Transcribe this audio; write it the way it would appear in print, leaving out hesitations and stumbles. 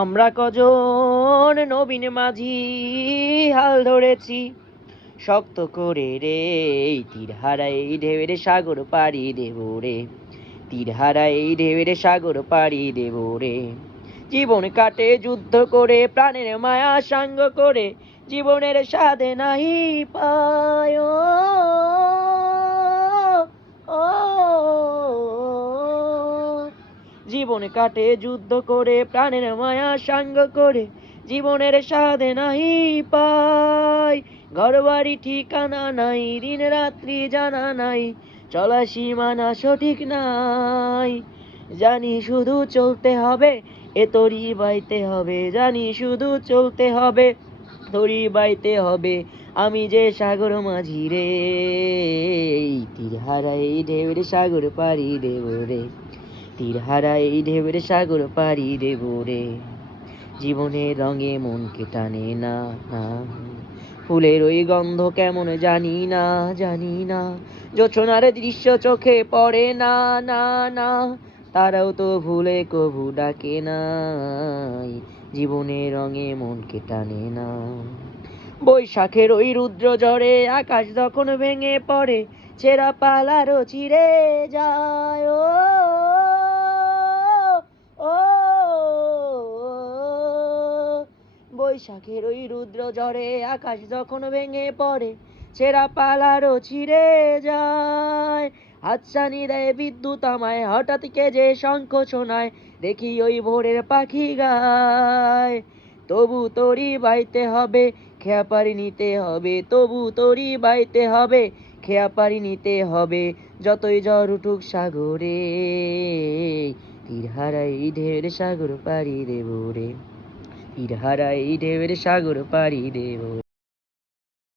আমরা কজন নবীন মাঝি হাল ধরেছি শক্ত করে রে, এই তীর হারাই ঢেউয়ের সাগর পাড়ি দেব রে, তীর হারাই ঢেউয়ের সাগর পাড়ি দেব রে। জীবন কাটে যুদ্ধ করে, প্রাণের মায়া সাঙ্গ করে, জীবনের স্বাদে নাহি পায় ও, জীবন কাটে যুদ্ধ করে, প্রাণের মায়া সাঙ্গ করে, জীবনের স্বাদে নাহি পাই। ঘর বাড়ি ঠিকানা নাই, দিন রাত্রি জানা নাই, চলা সীমানা সঠিক নাই। জানি শুধু চলতে হবে, এ তরি বাইতে হবে, জানি শুধু চলতে হবে, তরি বাইতে হবে। আমি যে সাগর মাঝি রে, তীর হারাই ঢেউয়ের সাগর পাড়ি দেব রে, তীর হারাই ঢেউয়ের সাগর পাড়ি দেব রে। জীবনের রঙে মনকে টানে না, না, ফুলের ওই গন্ধ কেমন জানি না, জানি না, জোছনার দৃশ্য চোখে পড়ে না, না, না, তারাও তো ভুলে কভু ডাকে নাই, জীবনের রঙে মনকে টানে না। বৈশাখের ওই রুদ্র ঝড়ে আকাশ যখন ভেঙে পড়ে, ছেঁড়া পালারও ছিঁড়ে যায় ও, ও, বৈশাখের ওই রুদ্র ঝড়ে আকাশ যখন ভেঙে পড়ে, ছেঁড়া পালারও ছিঁড়ে যায়। হাতছানি দেয় বিদ্যুৎ আমায়, হঠাৎ কে যে শঙ্খ শোনায়, দেখি ওই ভোরের পাখি গায়। তবু তরি বাইতে হবে, খেয়া পারি নিতে হবে, তবু তরি বাইতে হবে, খেয়া পারি নিতে হবে, যতই ঝড় উঠুক সাগরে, তীর হারাই ঢেউয়ের সাগর পাড়ি দেব রে, তীর হারাই ঢেউয়ের সাগর পাড়ি দেব।